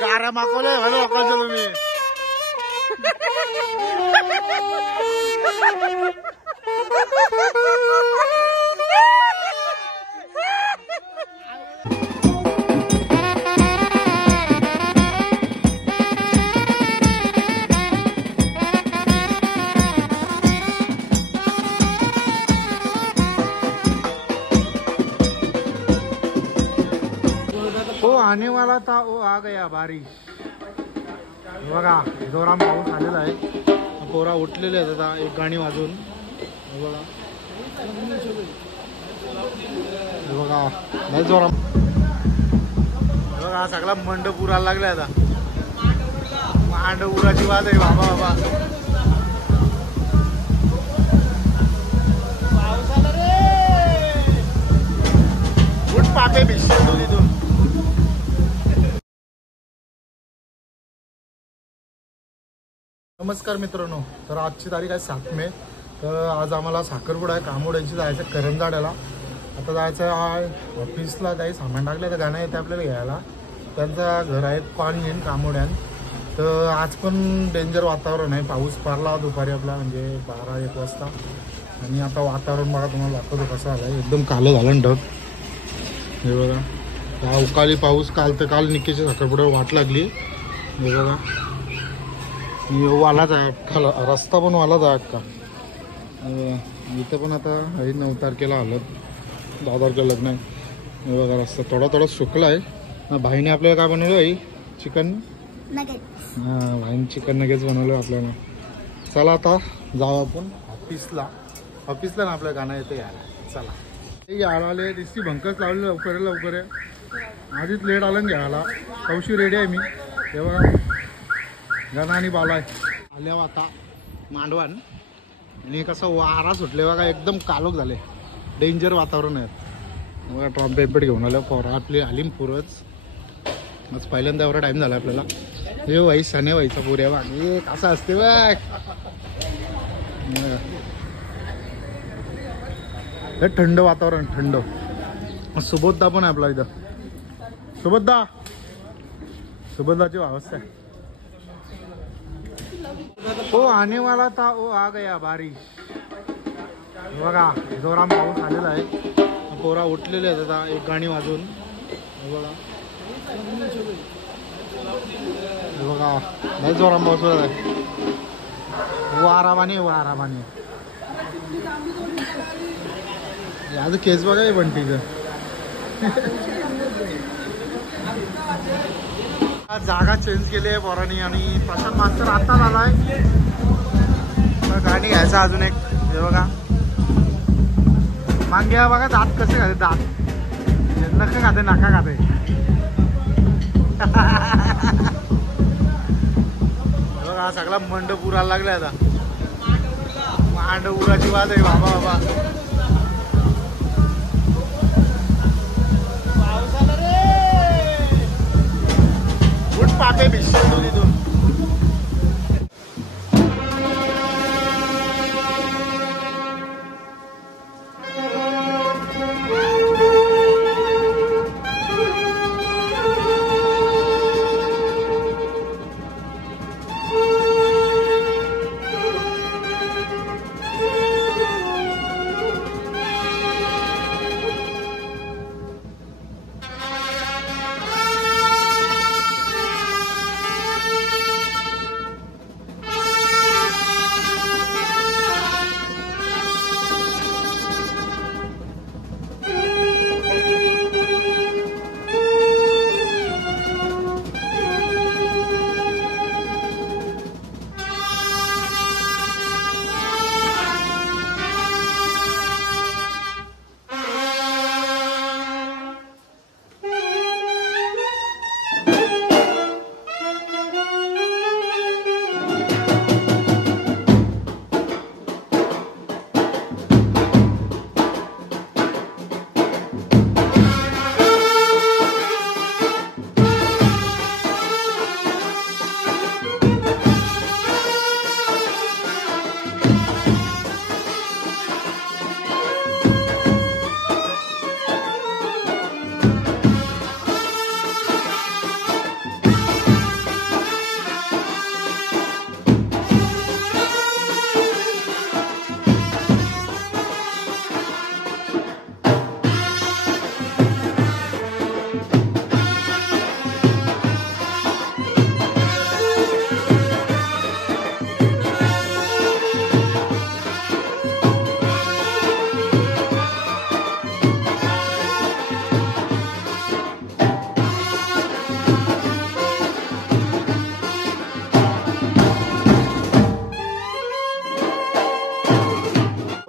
गारा मागवलंय मला वाकायचं तुम्ही. आने वाला था वो आ गया बारिश. बघा जोराम पाऊस आलेला आहे. पोरा उठलेले आहेत आता एक गाणी वाजून. बघा बघा नाही जोराम. बघा सगळा मंडप उरायला लागलाय आता. मांड उराची वाद आहे बाबा बाबा. पावसाला रे उठ पापे भिजतो तिथून. नमस्कार मित्रांनो. तर आजची तारीख आहे 7 मे. तर आज आम्हाला साखरपुडा आहे. कामोड्यांची जायचं करंजाड्याला. आता जायचं आहे ऑफिसला. काही सामान टाकलं तर गाणं येते आपल्याला घ्यायला. त्यांचं घर आहे पाणी कामोड्यान. तर आज पण डेंजर वातावरण आहे. पाऊस पडला दुपारी आपला म्हणजे 12-1 वाजता. आणि आता वातावरण बघा तुम्हाला दाखवतो कसं आलं आहे. एकदम कालं झालं ढग. हे बघा अवकाळी पाऊस. काल निकेच्या साखरपुड्यावर वाट लागली. हे बघा वालाच आहे. खाला रस्ता पण वालाच आहे का. इथं पण आता 9 तारखेला आलं. 10 तारखेला लग्न आहे. हे बघा रस्ता थोडा सुकला आहे. भाईने आपल्याला काय बनवलं आहे चिकन नगेट. हां भाईने चिकन नगेट्स बनवलं आपल्याला. चला आता जाऊ आपण ऑफिसला ना आपल्या गाणं येतं यायला. चला हे आले दिसती भंकस लावली. लवकर आहे. आधीच लेट आलं घ्यायला. कौशी रेडी आहे मी. हे बघा गणा आणि बालाय आल्यावर आता मांडवान. आणि कसं वारा सुटले बघा. एकदम कालोख झाले. डेंजर वातावरण आहे बघा. ट्रम्पेट घेऊन आलं. पोरा आपली आलीम पुरच. आज पहिल्यांदा एवढा टाईम झाला आपल्याला. हे वाई सने व्हायचा पुऱ्या बघ. हे कसं असते बघ. हे थंड वातावरण थंड. सुबोधदा पण आहे आपला इथं. सुबोधदाची अवस्था आहे. वो आने वाला था वो आ गया बारिश. बघा जोराम पाऊस आलेला आहे. पोरा उठलेले आहेत आता एक गाणी वाजून. बघा नाही जोराम पाऊस आहे. वारावाने याचं केस बघा बंटीचं. जागा चेंज केली आहे पोरांनी. आणि प्रशांत मास्तर आता आलाय. गाणी घ्यायचा अजून एक. हे बघा मांग्या बघा दात कसे खाते. दात नका खाते. बघा सगळा मंडप उरायला लागलाय आता. मांड उराची वाद आहे बाबा बाबा. पावसाला रे उठ पापे भिजतो तिथून.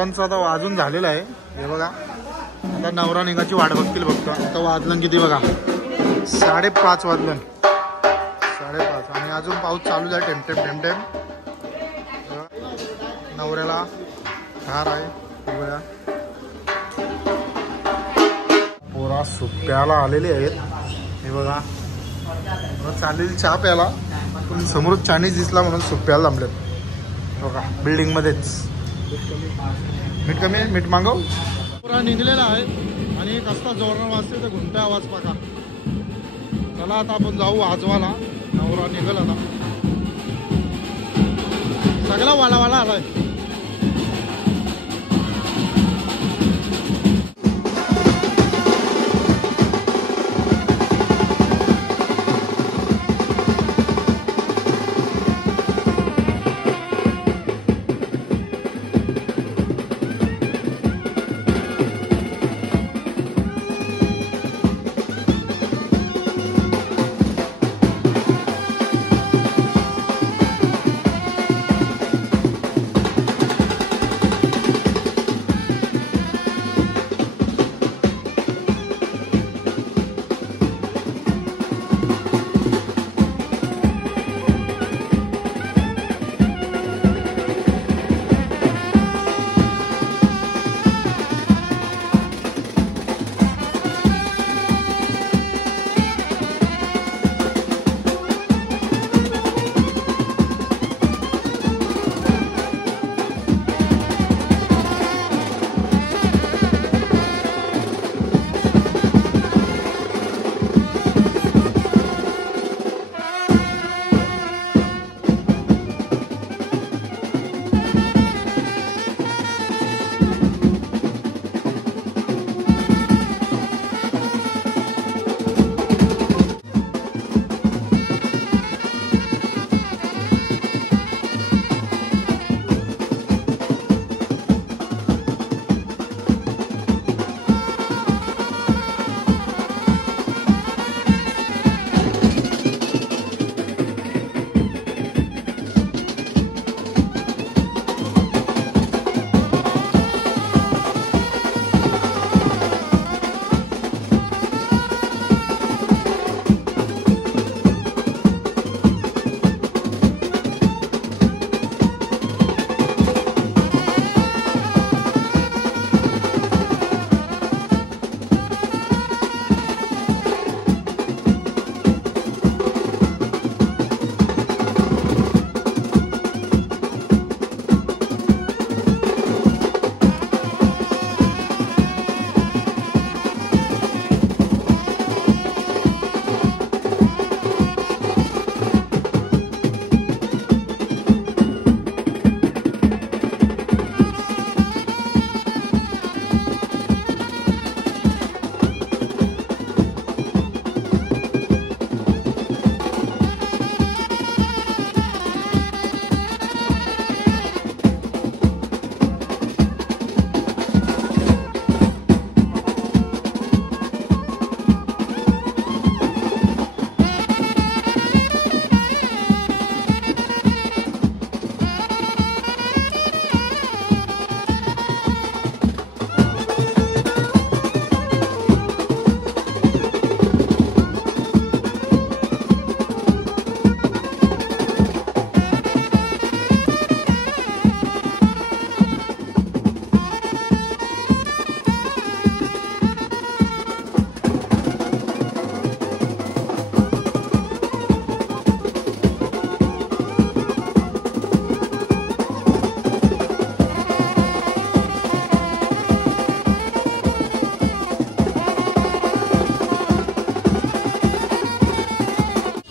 नवरांचा आता वाजून झालेला आहे. हे बघा आता नवरा निघायची वाट बघतील फक्त. आता वाजलं किती बघा 5:30 वाजलं 5:30 आणि अजून पाऊस चालू आहे टेमटेम. नवऱ्याला हार आहे बघा. पोरा सुप्याला आलेले आहेत. हे बघा चालेल चहा प्यायला पण समोर चायनीज दिसला म्हणून सुप्याला थांबलेत बघा बिल्डिंग मध्येच. मीठ कमी आहे, मीठ मागव. पुरा निघलेला आहे आणि कसला जोरानं वाजते तर घुमटा आवाज बघा. चला आता आपण जाऊ वाजवाला. नवरा निघल आता. सगळा वाला आलाय.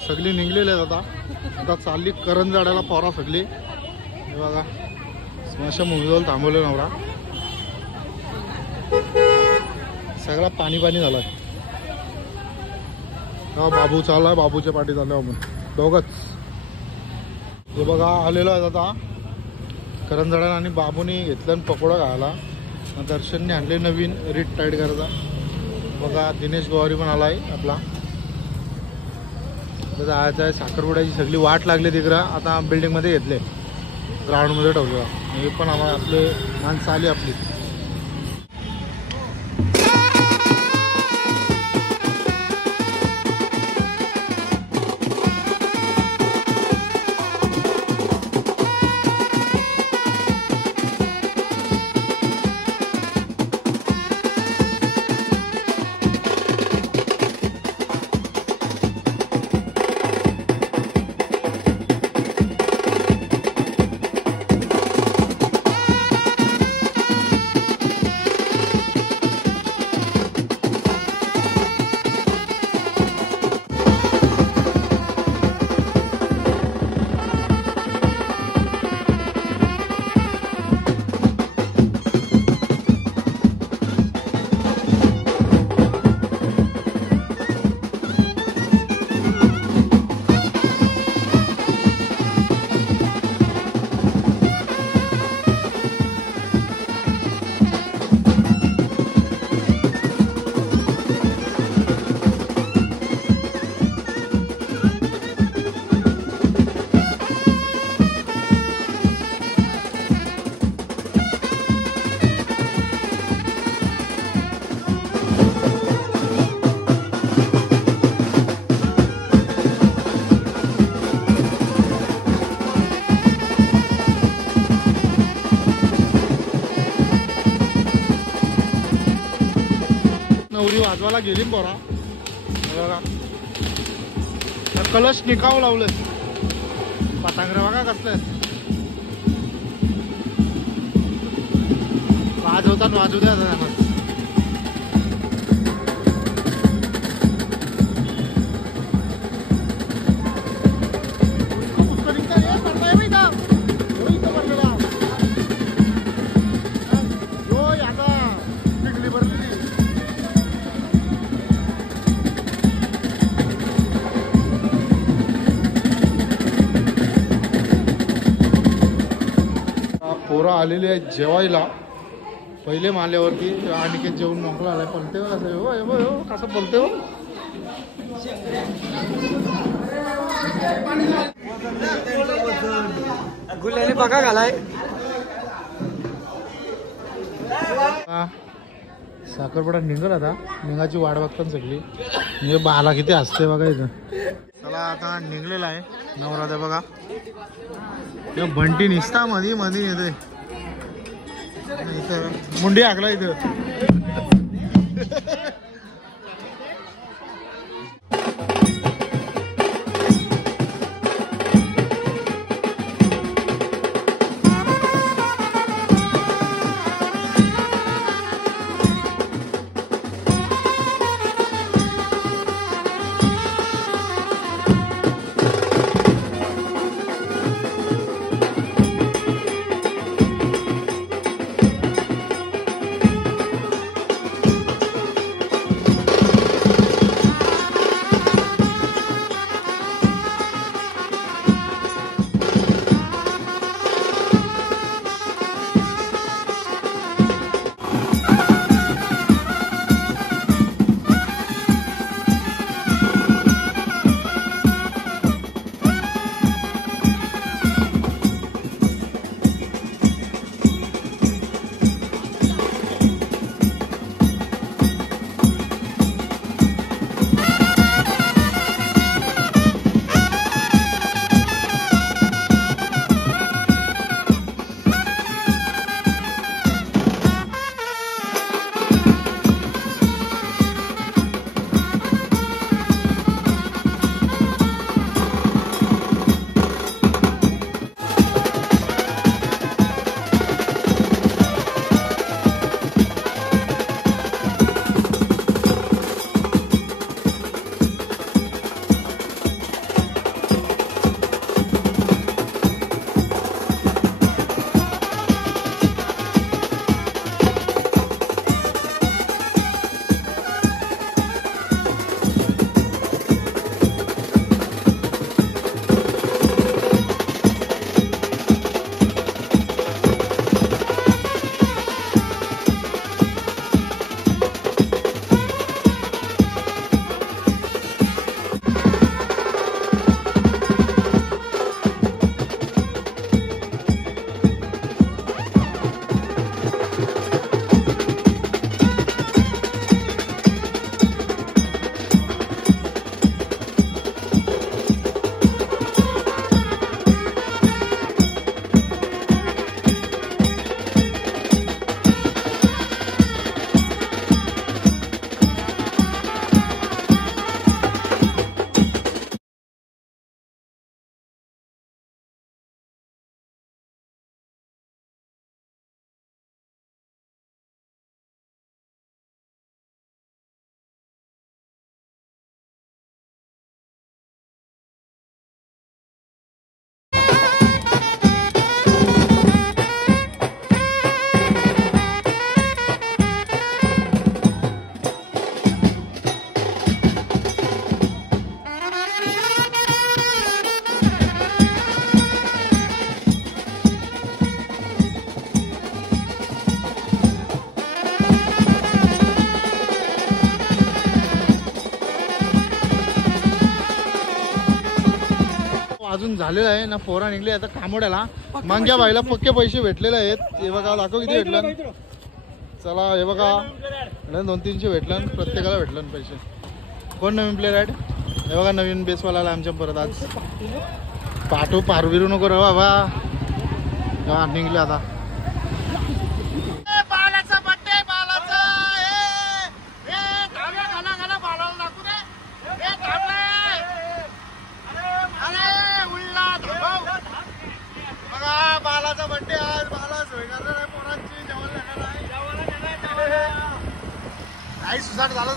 सगळी निघलेली आहेत आता चालली करंजाड्याला पोरा सगळी. हे बघा स्मॅश मूवीजवळ थांबवले नवरा. सगळा पाणी झालाय. हा बाबू चाललाय, बाबूच्या पाठी चाललो आपण दोघच. हे बघा आलेलो आहे आता करंजाड्याला आणि बाबूने घेतलं आणि पकोडा घाला. दर्शनने आणले नवीन रीट टाईट करायचा. बघा दिनेश गोवारी पण आलाय आपला. जायचं आहे साखरपुड्याची सगळी वाट लागली तिकडं. आता बिल्डिंगमध्ये घेतले ग्राउंडमध्ये ठेवलं. हे पण आम्हाला आपले माणसं आली आपली. नवरी वाजवायला गेली पोरा बघा. कलश निकाव लावलं. पतांगरे बघा कसले वाजवतात. वाजू द्या त्यांना. पोरं आलेली आहेत जेवायला. पहिले माल्यावरती अनिकेत जेवून मोकळा आलाय. पलते असं हो कसं बोलते हो. गुल्ल्याने बघा घालाय. साखरपुडा निघल आता. निघाची वाट बघतात सगळी. म्हणजे बाला किती असते बघा इथं. चला आता निघलेला आहे नवरा. ते बघा बंटी निसता मधी मधी येते. इथं मुंडी हाकला इथं. अजून झालेला आहे ना. पोरा निघले आता कामोड्याला. मांग्या बाईला पक्के पैसे भेटलेले आहेत. हे बघा दाखव किती भेटलं. चला हे बघा 200-300 भेटलं. प्रत्येकाला भेटलं पैसे. कोण नवीन प्लेअर आहेत? हे बघा नवीन बेसवाला आला आमच्या परत आज. पाठू पारविरू नको रे बाबा. निघले आता. बालाचा बड्डे बालाचा. बालाचा बड्डे आज. बाला सोय करणार पोरांची. नाही सुसाट झालं.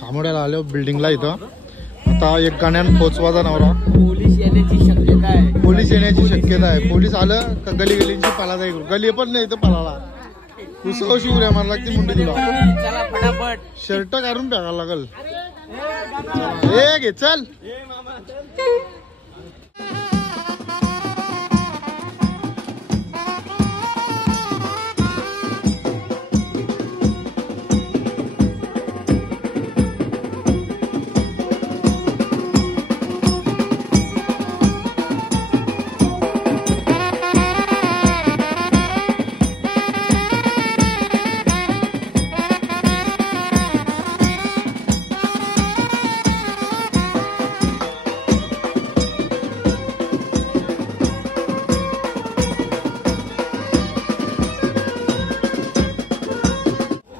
कामोड्याला आलो बिल्डिंगला. इथं आता एक गाण्यान पोचवाचा नवरा. पोलीस येण्याची शक्यता आहे. पोलीस आलं का गलींची पाला जाईल. गली पण नाही इथं पालाला. उसव शिवऱ्या मारा लागते मुंडी तुला. चला फटाफट शर्ट काढून टाकायला लागल. हे घे चल.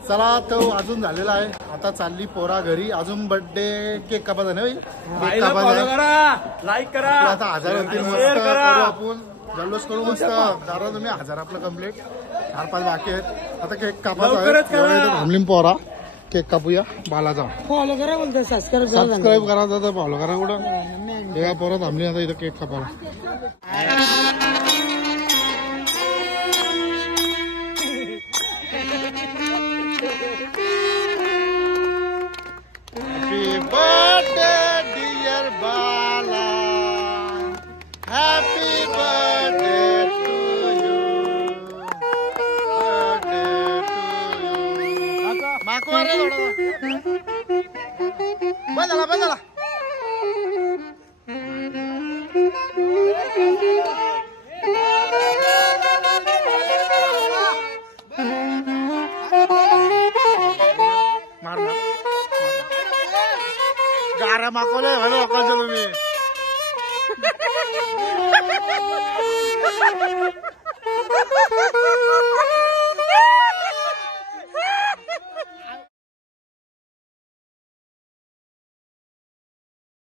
चला तो अजून झालेला आहे. आता चालली पोरा घरी. अजून बर्थडे केक कापायचा ना. केक कापायचा. लाईक करा. आता 1000 होतील. मस्त करू आपण. जल्लोष करू मस्त. करा तुम्ही 1000 आपलं कम्प्लीट. 4-5 बाकी आहेत. आता केक कापायचा. थांबली पोरा. केक कापूया बालाचा. फॉलो करा बोलतो. सबस्क्राईब करा. तर फॉलो करा. कुठं हे पोरा थांबली आता इथं केक कापायला. Happy birthday dear Bala. Happy birthday to you. Birthday to you. माको अरे थोडा. बस झाला. मार गारा मागवलंय लोकांचं तुम्ही.